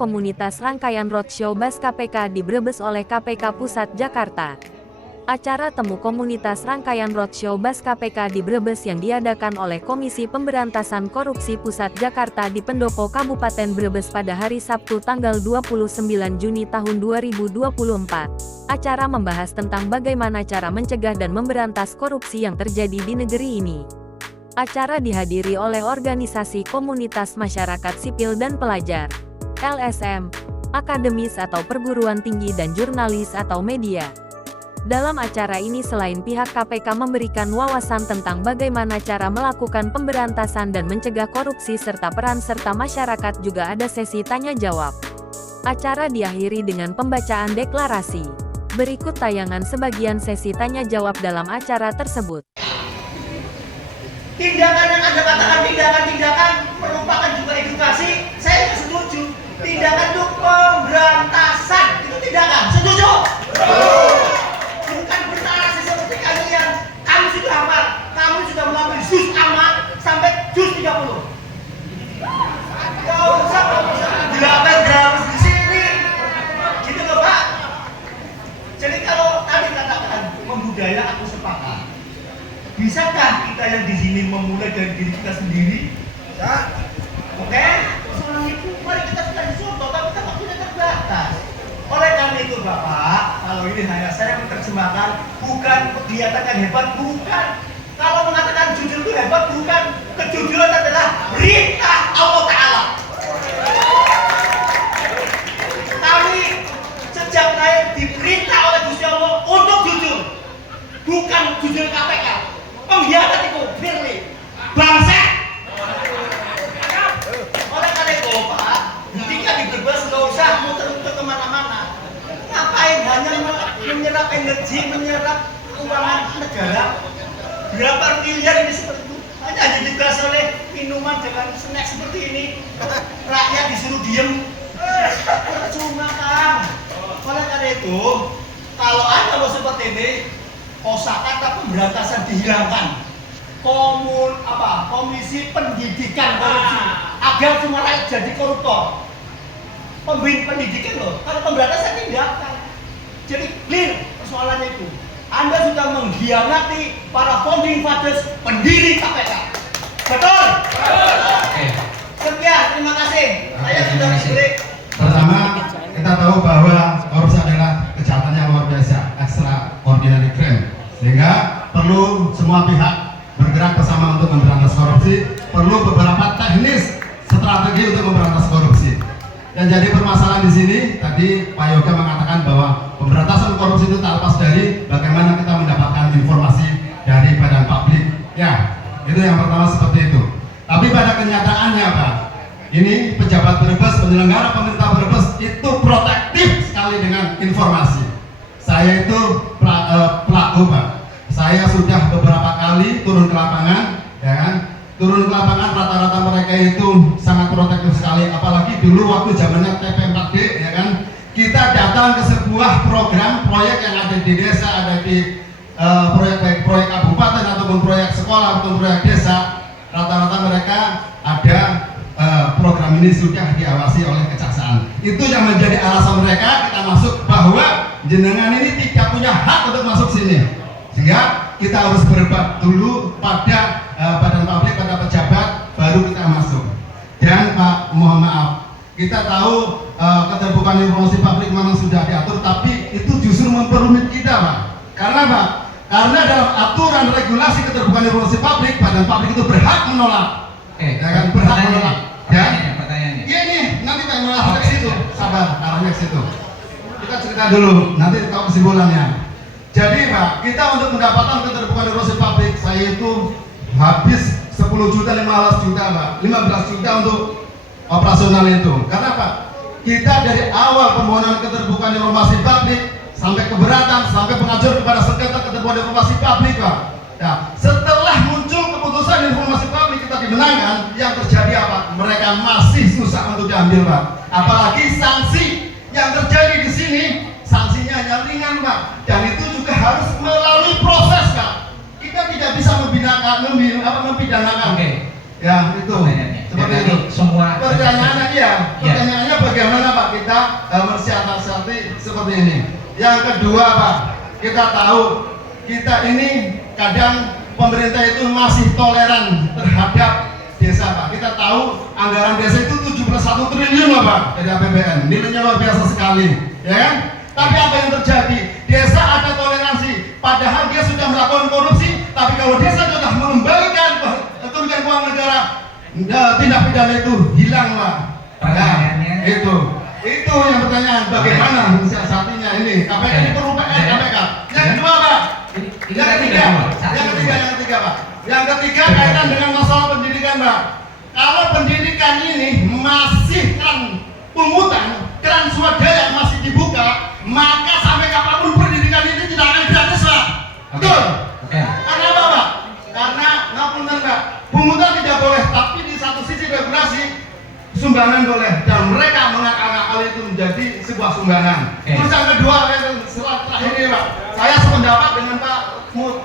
komunitas rangkaian roadshow BAS KPK di Brebes oleh KPK Pusat Jakarta. Acara temu komunitas rangkaian roadshow BAS KPK di Brebes yang diadakan oleh Komisi Pemberantasan Korupsi Pusat Jakarta di Pendopo Kabupaten Brebes pada hari Sabtu tanggal 29 Juni tahun 2024. Acara membahas tentang bagaimana cara mencegah dan memberantas korupsi yang terjadi di negeri ini. Acara dihadiri oleh organisasi komunitas masyarakat sipil dan pelajar, LSM, akademis atau perguruan tinggi dan jurnalis atau media. Dalam acara ini selain pihak KPK memberikan wawasan tentang bagaimana cara melakukan pemberantasan dan mencegah korupsi serta peran serta masyarakat, juga ada sesi tanya jawab. Acara diakhiri dengan pembacaan deklarasi. Berikut tayangan sebagian sesi tanya jawab dalam acara tersebut. Tindakan yang Anda katakan tindakan merupakan juga edukasi, saya setuju. Tindakan itu pemberantasan, itu tindakan, setuju? Bukan bernarasi seperti kalian. Kamu sudah hafal, kamu sudah mengambil juz amat sampai juz 30. Gak usah belajar di sini, gitu loh Pak. Jadi kalau tadi katakan membudaya, aku sepakat. Bisakah kita yang di sini memulai dari diri kita sendiri? Ya. Oke? Soal itu, mari kita sudah disuruh, tapi kita waktunya terbatas. Oleh karena itu Bapak, kalau ini hanya saya menerjemahkan, bukan kegiatan yang hebat, bukan. Kalau mengatakan jujur itu hebat, bukan. Kejujuran adalah perintah Allah Ta'ala. Kami sejak lahir diperintah oleh Gusti Allah untuk jujur, bukan jujur KPK. Pengkhianat itu, Firly, bangsa. Oleh karena itu Pak, ketika di Brebes nggak usah muter-muter kemana-mana. Ngapain hanya menyerap energi, menyerap keuangan negara? Berapa miliar ini seperti itu? Hanya ditugas oleh minuman dengan snack seperti ini. Rakyat disuruh diem. Percuma Kang. Oleh karena itu, kalau Anda mau seperti ini, kosakata pemberantasan dihilangkan. Komisi pendidikan korupsi agar semua rakyat jadi koruptor. Pendidikan loh, kalau pemberantasan tindakan. Jadi clear persoalannya itu. Anda sudah mengkhianati para founding fathers, pendiri KPK. Betul? Oke. Sekian, terima kasih. Saya sudah break. Pertama, kita tahu bahwa korupsi adalah kejahatan yang luar biasa, extraordinary crime. Sehingga perlu semua pihak bergerak bersama untuk memberantas korupsi. Perlu beberapa teknis strategi untuk memberantas korupsi. Dan jadi permasalahan di sini, tadi Pak Yoga mengatakan bahwa pemberantasan korupsi itu tak lepas dari bagaimana kita mendapatkan informasi dari badan publik. Ya, itu yang pertama seperti itu. Tapi pada kenyataannya Pak, ini pejabat Brebes, penyelenggara pemerintah Brebes itu protektif sekali dengan informasi. Saya itu pelaku Pak. Saya sudah beberapa kali turun ke lapangan, ya kan? Turun ke lapangan, rata-rata mereka itu sangat protektif sekali. Apalagi dulu waktu zamannya TP4D, ya kan? Kita datang ke sebuah proyek yang ada di desa, ada di proyek kabupaten ataupun proyek sekolah ataupun proyek desa. Rata-rata mereka ada program ini sudah diawasi oleh kejaksaan. Itu yang menjadi alasan mereka kita masuk, bahwa jenengan ini tidak punya hak untuk masuk sini. Sehingga kita harus berbuat dulu pada badan publik, pada pejabat, baru kita masuk. Dan Pak, mohon maaf, kita tahu keterbukaan informasi publik memang sudah diatur, tapi itu justru memperumit kita Pak. Karena Pak, karena dalam aturan regulasi keterbukaan informasi publik, badan publik itu berhak menolak. Ya kan, berhak menolak. Pertanyaannya. Iya nih, nanti Pak menolak ke situ. Sabar, arahnya ke situ. Kita cerita dulu, nanti tahu kesimpulannya. Jadi Pak, kita untuk mendapatkan keterbukaan informasi publik, saya itu habis 10 juta, 15 juta Pak, 15 juta untuk operasional itu. Karena Pak, kita dari awal permohonan keterbukaan informasi publik sampai keberatan, sampai pengajuan kepada sengketa keterbukaan informasi publik Pak. Nah, setelah muncul keputusan informasi publik kita dimenangkan, yang terjadi apa? Mereka masih susah untuk diambil Pak. Apalagi sanksi yang terjadi di sini, sanksinya hanya ringan Pak, dan itu juga harus melalui proses Pak. Kita tidak bisa mempidanakan. Oke. Ya itu. Seperti itu. Semua Pertanyaannya Ya. pertanyaannya bagaimana Pak kita mensiasati seperti ini. Yang kedua Pak, kita tahu kita ini kadang pemerintah itu masih toleran terhadap desa Pak. Kita tahu anggaran desa itu 71 triliun loh Pak dari APBN. Nilainya luar biasa sekali, ya kan? Tapi apa yang terjadi? Desa ada toleransi, padahal dia sudah melakukan korupsi. Tapi kalau desa sudah mengembalikan kerugian keuangan negara, tindak pidana itu hilang Pak. Pertanyaannya Itu yang pertanyaan, bagaimana mensiasatinya ini? KPK ini perlu PR KPK. Yang kedua Pak, yang ketiga Pak. Yang ketiga kaitan dengan masalah pendidikan Pak. Kalau pendidikan ini masih pungutan, keran swadaya masih dibuka, maka sampai kapanpun pendidikan ini tidak akan gratis Pak. Betul? Karena apa Pak? Karena ngapunten Pak, pungutan tidak boleh, tapi di satu sisi regulasi sumbangan boleh, dan mereka mengakal-akal itu menjadi sebuah sumbangan. Terus yang kedua, setelah terakhir ini Pak, saya sependapat dengan Pak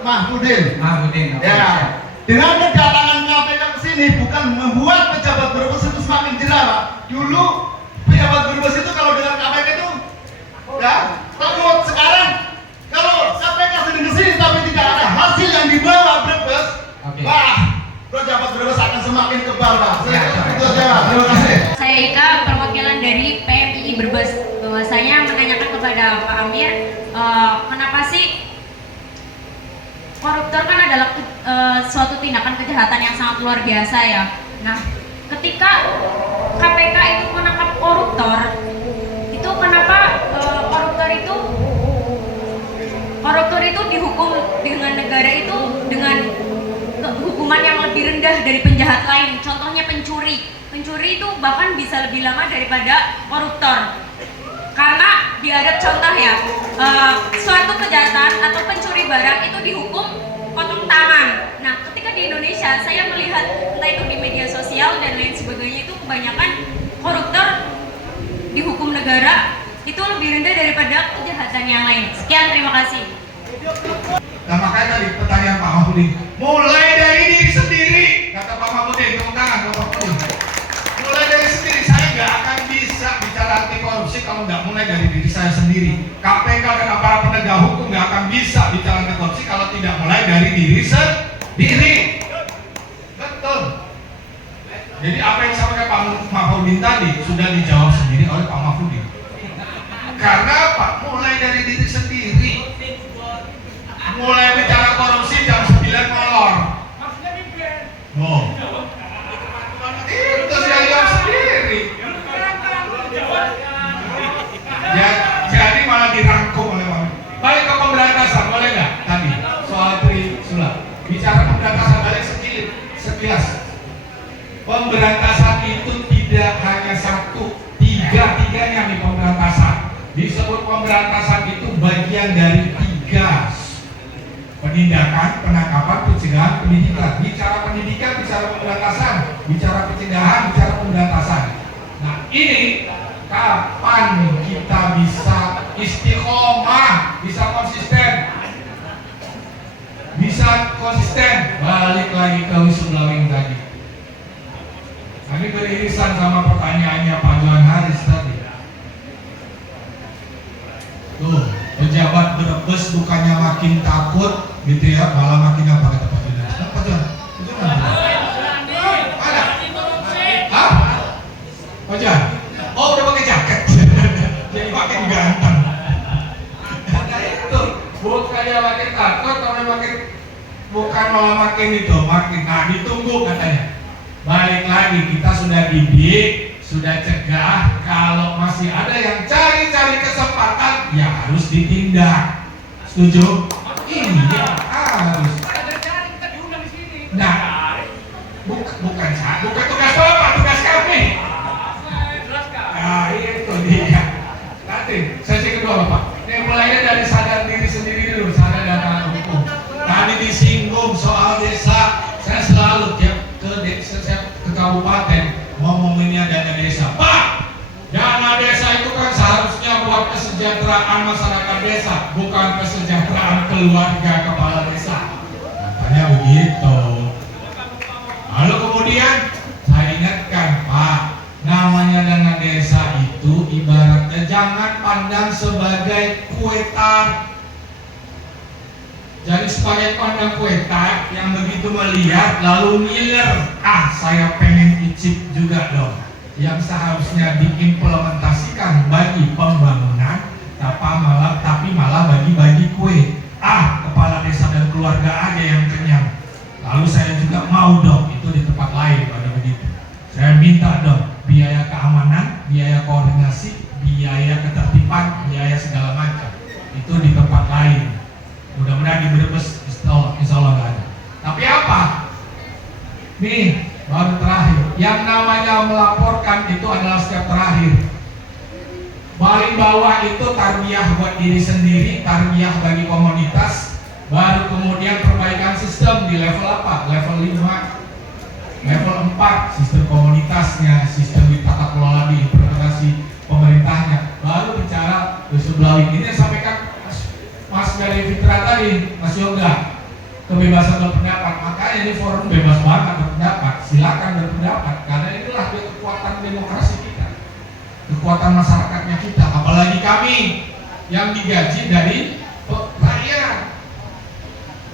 Mahfudin. Ya, dengan kedatangan KPK ke sini bukan membuat pejabat Brebes itu semakin jerah Pak. Dulu pejabat Brebes itu kalau dengan KPK itu ya takut. Sekarang kalau KPK sering ke sini tapi tidak ada hasil yang dibawa Brebes, wah, pejabat Brebes akan semakin kebal Pak. Itu saja Pak. Terima kasih. Saya Ika, perwakilan dari PMII Brebes. Bahwasanya menanyakan kepada Pak Amir, kenapa sih koruptor kan adalah suatu tindakan kejahatan yang sangat luar biasa ya. Nah, ketika KPK itu menangkap koruptor, itu kenapa koruptor itu dihukum dengan negara itu dengan hukuman yang lebih rendah dari penjahat lain. Contohnya pencuri itu bahkan bisa lebih lama daripada koruptor. Karena ada contoh ya, suatu kejahatan atau pencuri barang itu dihukum potong tangan. Nah, ketika di Indonesia saya melihat entah itu di media sosial dan lain sebagainya, itu kebanyakan koruptor dihukum negara itu lebih rendah daripada kejahatan yang lain. Sekian, terima kasih. Nah, makanya tadi pertanyaan Pak Mahfudin, mulai dari diri sendiri, kata Pak Mahfudin, tepuk tangan Pak Mahfudin. Mulai dari sendiri, saya nggak akan bisa bicara anti korupsi kalau nggak mulai dari diri saya sendiri. KPK dan aparat penegak hukum nggak akan bisa bicara anti korupsi kalau tidak mulai dari diri sendiri. Betul. Jadi apa yang disampaikan Pak Mahfudin tadi sudah dijawab sendiri oleh Pak Mahfudin. Karena apa? Mulai dari diri sendiri. Mulai bicara korupsi jam 9 molor. Oh. Itu sudah jawab sendiri. Ya, jadi malah dirangkum oleh Pak. Balik ke pemberantasan, boleh nggak? Tadi soal Trisula. Bicara pemberantasan balik sekilas. Pemberantasan itu tidak hanya satu, tiga-tiganya nih pemberantasan. Disebut pemberantasan itu bagian dari 3: penindakan, penangkapan, pencegahan, pendidikan. Bicara pendidikan, bicara pemberantasan. Bicara pencegahan, bicara pemberantasan. Nah, ini kapan kita bisa istiqomah, bisa konsisten? Balik lagi ke Wisudlawing tadi. Ini beririsan sama pertanyaannya Pak Johan Haris tadi. Tuh, pejabat Brebes bukannya makin takut gitu ya, malah makin apa kata Pak Johan? Apa Johan? Ada? Hah? Pak Johan? Oh, udah pakai jaket. Jadi makin ganteng. Nah itu, bukannya makin takut, bukan malah makin itu, nah ditunggu katanya. Balik lagi, kita sudah didik, sudah cegah. Kalau masih ada yang cari-cari kesempatan, ya harus ditindak. Setuju? Iya, harus. Nah, bukan tugas Bapak, tugas kami. Nah, itu dia. Nanti sesi kedua Bapak. Ini mulainya dari sadar diri sendiri dulu, sadar dan taat hukum. Tadi disinggung soal desa, saya selalu tiap ke kabupaten ngomonginnya dana desa. Pak, dana desa itu kan seharusnya buat kesejahteraan masyarakat desa, bukan kesejahteraan keluarga kepala desa. Katanya begitu. Lalu kemudian saya ingat Jadi sebagai pandang kue tart yang begitu melihat lalu ngiler, saya pengen icip juga dong. Yang seharusnya diimplementasikan bagi pembangunan, tapi malah bagi-bagi kue. Kepala desa dan keluarga aja yang kenyang. Lalu saya juga mau dong itu di tempat lain pada begitu. Saya minta dong biaya keamanan, biaya koordinasi, biaya ketertiban, biaya segala macam itu di tempat lain. Mudah-mudahan di Brebes insya Allah nggak ada. Tapi apa? Nih baru terakhir. Yang namanya melaporkan itu adalah step terakhir. Paling bawah itu tarbiyah buat diri sendiri, tarbiyah bagi komunitas. Baru kemudian perbaikan sistem di level apa? Level 5, level 4 sistem komunitasnya, sistem di tata kelola di implementasi pemerintahnya. Baru bicara di sebelah ini yang sampaikan Mas Gary Fitra tadi, Mas Yoga, kebebasan berpendapat. Makanya ini forum bebas banget berpendapat, silakan berpendapat, karena inilah kekuatan demokrasi kita, kekuatan masyarakatnya kita. Apalagi kami yang digaji dari rakyat.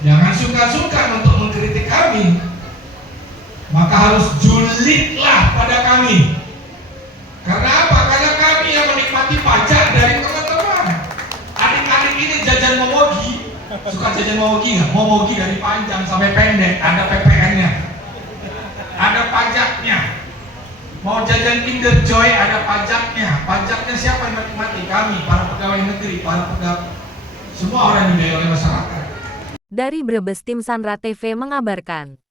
Jangan sungkan-sungkan untuk mengkritik kami, maka harus julidlah pada kami. Karena apa? Karena kami yang menikmati pajak dari teman-teman. Adik-adik ini jajan momogi, suka jajan momogi nggak? Momogi dari panjang sampai pendek, ada PPN-nya, ada pajaknya. Mau jajan Kinder Joy ada pajaknya. Pajaknya siapa yang menikmati? Kami, para pegawai negeri, para pegawai, semua orang yang dibiayai oleh masyarakat. Dari Brebes, tim Sandra TV mengabarkan.